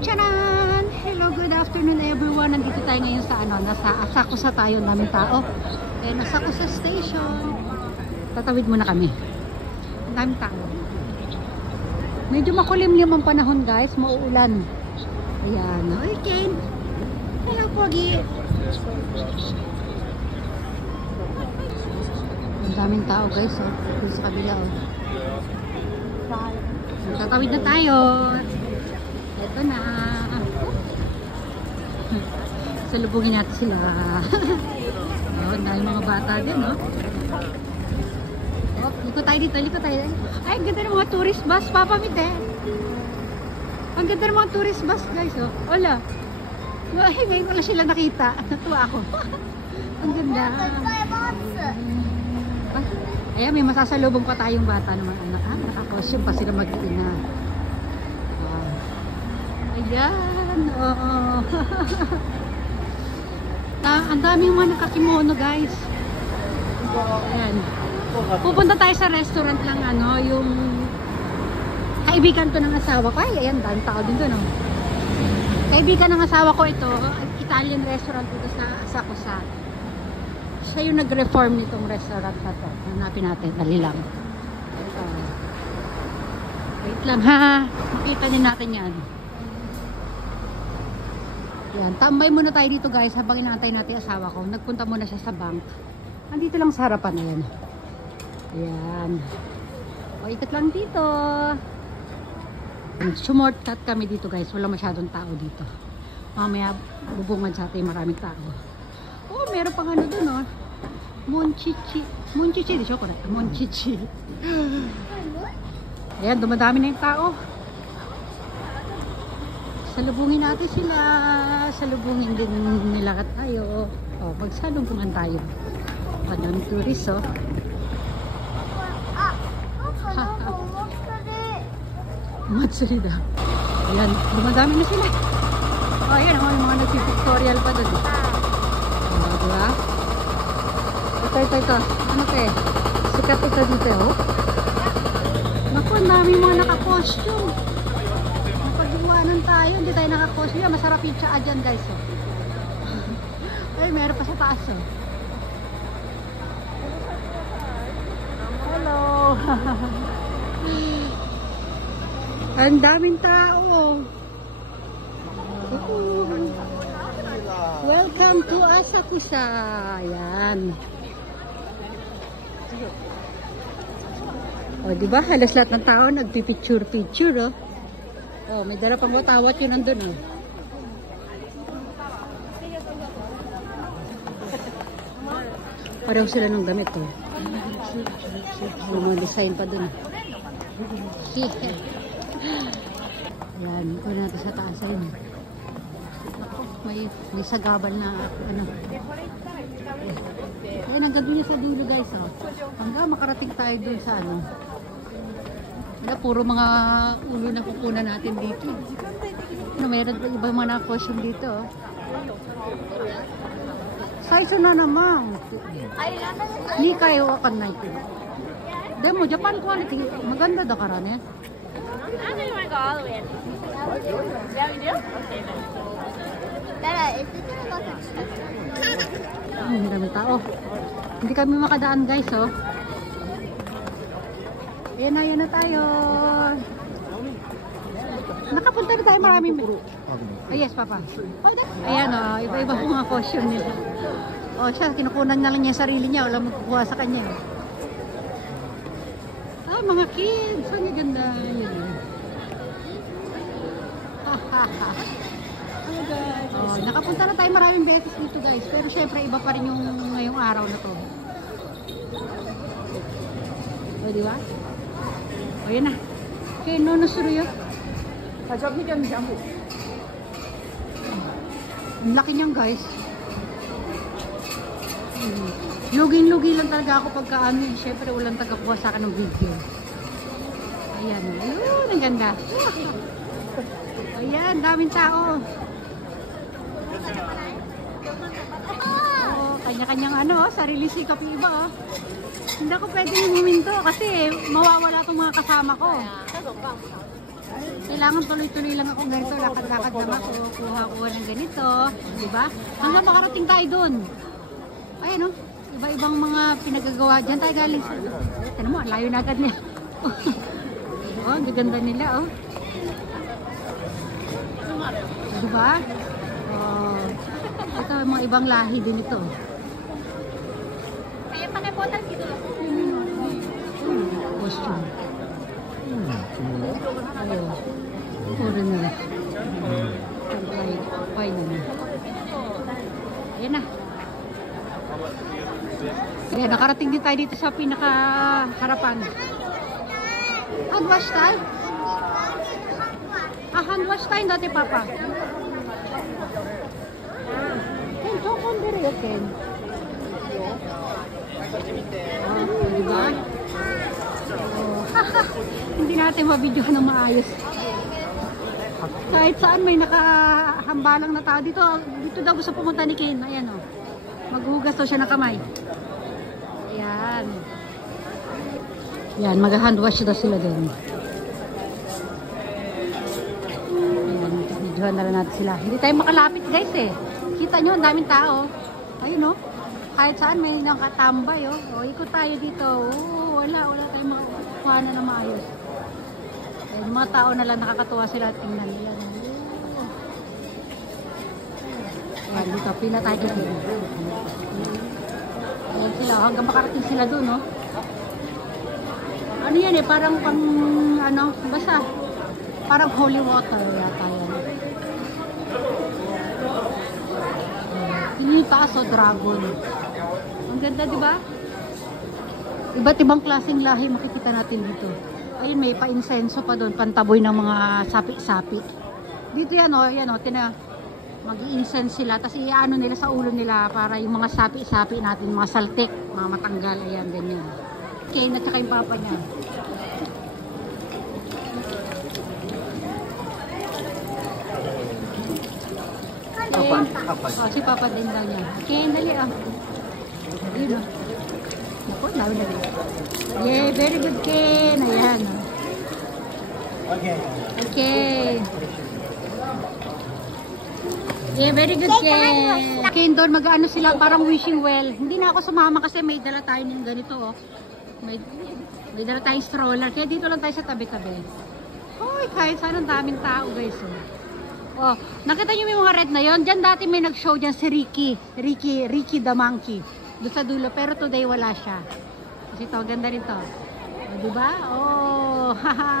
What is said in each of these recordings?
Tcharan! Hello, good afternoon everyone. Nandito tayo ngayon sa nasa Asakusa tayo, daming tao. Ayan, Asakusa Station. Tatawid muna kami. Ang daming tao. Medyo makulimlim ang panahon guys, mauulan. Ayan, okay. Hello, Pogi. Ang daming tao guys, oh. Dito sa kabila, oh. Tatawid na tayo. Ito na. Salubungin natin sila. Oh, dahil mga bata din, no? Oh, likod tayo dito, likod tayo. Ay, ang ganda ng mga tourist bus, papamit eh. Ang ganda ng mga tourist bus, guys, oh. Wala. Ay, ngayon ko lang sila nakita. Natuwa ako. Ang ganda. Ayan, may masasalubong pa tayong bata naman, anak. Ha? Nakakosyon pa sila mag-ina. Ayan, oo. Ang daming mga nakakimono guys. Ayan. Pupunta tayo sa restaurant lang, yung kaibigan to ng asawa ko. Ay, ayan, daming tao din doon, no? Kaibigan ng asawa ko ito, Italian restaurant dito sa Asakusa. Siya yung nag-reform nitong restaurant na to. Hanapin natin, dali lang. Wait lang ha, makita din natin yan. Yan, tambay muna tayo dito guys habang inaantay natin yung asawa ko. Nagpunta muna siya sa bank. Andito lang sa harapan na yan. Ayan. O, ikot lang dito. Sumortcut kami dito guys. Wala masyadong tao dito. Mamaya bubungan sa atin maraming tao. Oh, meron pang dun, oh. Monchichi. Monchichi, di siya correct. Monchichi. Ayan, dumadami na yung tao. Salubungin natin sila. Salubungin din nila tayo. O, magsalubungan tayo. Madaming tourist, oh. Matsuri daw. Ayan, dumadami na sila. O, ayan, mga nagpipictorial pa doon. O, diba? Ito. Ano ka eh? Sikat ito dito, oh. Naku, ang dami mga naka-costume. Napag-iwanan tayo, hindi tayo naka-costume. Masarap yung tsaa dyan, guys, oh. Ay, meron pa sa taas, oh. Hello! Ang daming tao, oh. Welcome to Asakusa. Ayan. O, diba? Halos lahat ng tao nagpipicture-picture, oh. Oh, may dala pang watawat yun nandun, oh. Pareho sila ng damit, oh. May mga design pa dun, oh. Yan, ito natin sa taas, ayun. May sagabal na, Ayan, hanggang dun sa dulo, guys, oh. Hanggang makarating tayo dun sa, puro mga ulo na kukunan natin dito. Meron iba mga na-costume dito, oh. Size na naman. Ni kayo akan na ito. Demo, Japan quality. Maganda da karane. I don't want to go all the way in. Yeah, we do? Okay, then. Dada, is this one of Ang dami tao. Hindi kami makadaan, guys, oh. Ayan na tayo. Nakapunta na tayo maraming. Oh, yes, Papa. Ayan, oh, iba-iba po mga costume nila. Oh, siya, kinukunan na lang niya sarili niya. Wala magkukuha sa kanya. Ay, mga kids. Ang ganda. Yun. Oh, nakapunta na tayo maraming beses dito, guys. Pero syempre, iba pa rin yung ngayong araw na to. O, di ba? O, yun na. Okay, no suru yun. Ang laki niyan, guys. Lugin-lugi lang talaga ako pagka syempre walang tagakuha sa akin ng video. Ayan. Ayun, ang ganda. Ayan, daming tao. Oh, kanya-kanyang sarili sikap yung iba, oh. Hindi ako pwedeng huminto kasi mawawala itong mga kasama ko. Kailangan tuloy-tuloy lang ako ganito. Lakad-lakad lang ako. Kuha-kuha ng ganito. Diba? Hanggang makarating tayo doon. Ayan o. Iba-ibang mga pinagagawa. Diyan tayo galing sa... Ano mo, layo na agad niya. Oh, ang ganda nila oh. Diba? Oh. Ito mga ibang lahi din ito. Kaya pakipotan dito lang. Costume. Ayo. Puro na. Pay na. Ayan na. Ayan, nakarating din tayo dito sa pinaka-harapan. Hand wash tayo? Hand wash tayo dati, Papa. Ken, chokon dire yun, Ken. Diba? Hindi natin mabidyohan ng maayos. Kahit saan may nakahambalang na tao dito. Dito daw gusto pumunta ni Ken. Ayan o. Maghugas daw siya ng kamay. Ayan. Yan, mag-handwash daw sila din. Ayan, videohan na lang natin sila. Hindi tayo makalapit guys eh. Kita nyo, ang daming tao. Ayun o. Kahit saan may nakatambay o. O, ikot tayo dito. Oo, wala tayong makakuha na na maayos. Ayan, mga tao na lang nakakatuwa sila. Tingnan nila. Ayan, dito, pila tayo dito. Ayan sila, hanggang makarating sila dun, no? Ano yan eh, parang pang, ano, basta, parang holy water yata yan. Hindi pa aso, dragon. Ang ganda, di ba? Iba't ibang klaseng lahi makikita natin dito. Ayun, may pa-insenso pa doon, pantaboy ng mga sapi-sapi. Dito yan, o, mag-i-incense sila, tapos i-ano nila sa ulo nila para yung mga sapi-sapi natin, mga saltik, mga matanggal, ayan, ganyan. Ken at saka yung papa niya. Ken, oh, si papa din daw niya. Ken, dali ah. Ayun ah. Naku, lalo na rin. Yeah, very good Ken. Ayan. Okay. Yeah, very good Ken. Ken doon, mag-ano sila, parang wishing well. Hindi na ako sumama kasi may dala tayo ng ganito oh. May dala tayong stroller. Kaya dito lang tayo sa tabi-tabi. Hoy, kahit saan ang daming tao guys oh. Oh, nakita niyo yung mga red na yon? Diyan dati may nag-show diyan si Ricky the Monkey. Doon sa dulo, pero today wala siya. Kasi ito, ganda rin to. Oh, diba? Oh, haha.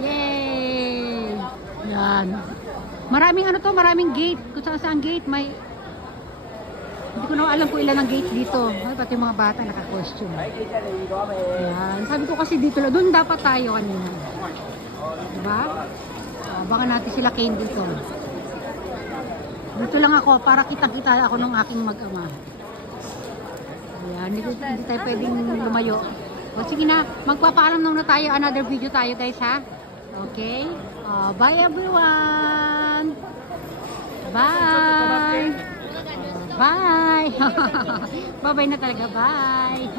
Yay! Yan. Maraming ano to, maraming gate. Kung saan gate, may... Hindi ko na alam kung ilan ang gate dito. Ay, pati mga bata naka-costume. Yan. Sabi ko kasi dito lang. Doon dapat tayo kanina. Diba? Abangan natin sila Ken dito. Dito lang ako para kitang-kita ako ng aking mag-ama. Ayan, hindi tayo pwedeng lumayo. O sige na, magpapaalam na tayo. Another video tayo guys ha. Okay? Bye everyone! Bye! Bye! Bye-bye na talaga. Bye!